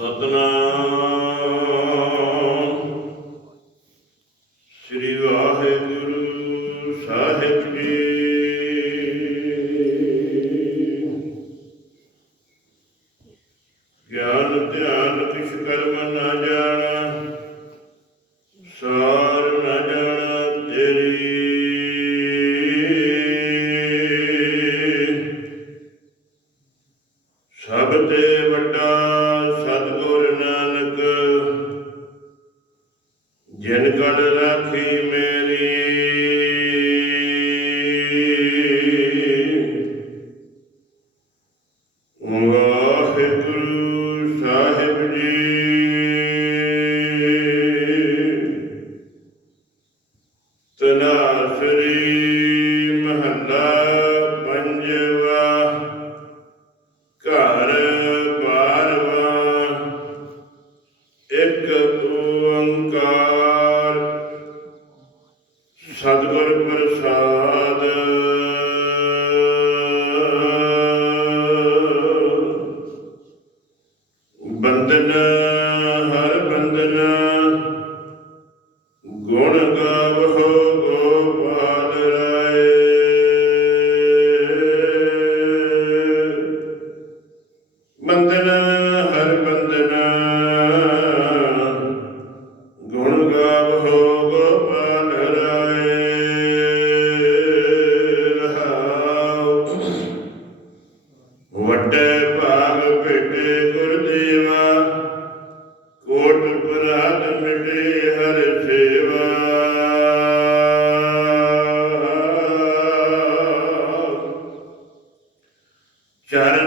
ਸਤਨਾਮ ਸਭ ਤੇ ਵੱਡਾ ਸਤਗੁਰ ਨਾਨਕ ਜਿਨ ਕੜ ਰਾਖੀ Tenacity. ਸਤਿਗੁਰ ਪ੍ਰਸਾਦ। ਬੰਦਨ ਹਰ ਬੰਦਨ ਗੁਣ ਗਾਵ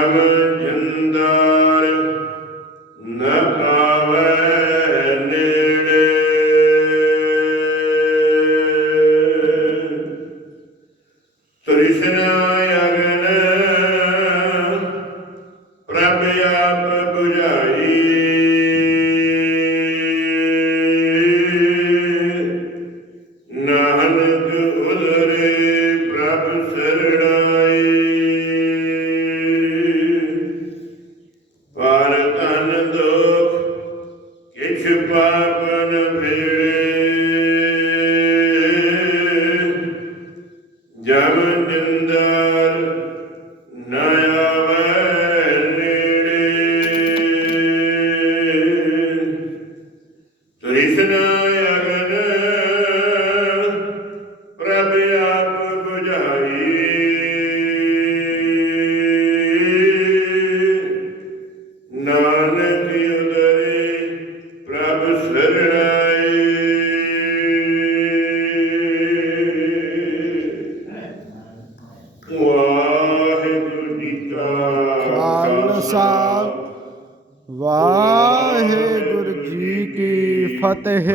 Amen. ਵਾਹਿਗੁਰੂ ਜੀ ਕੀ ਫਤਿਹ।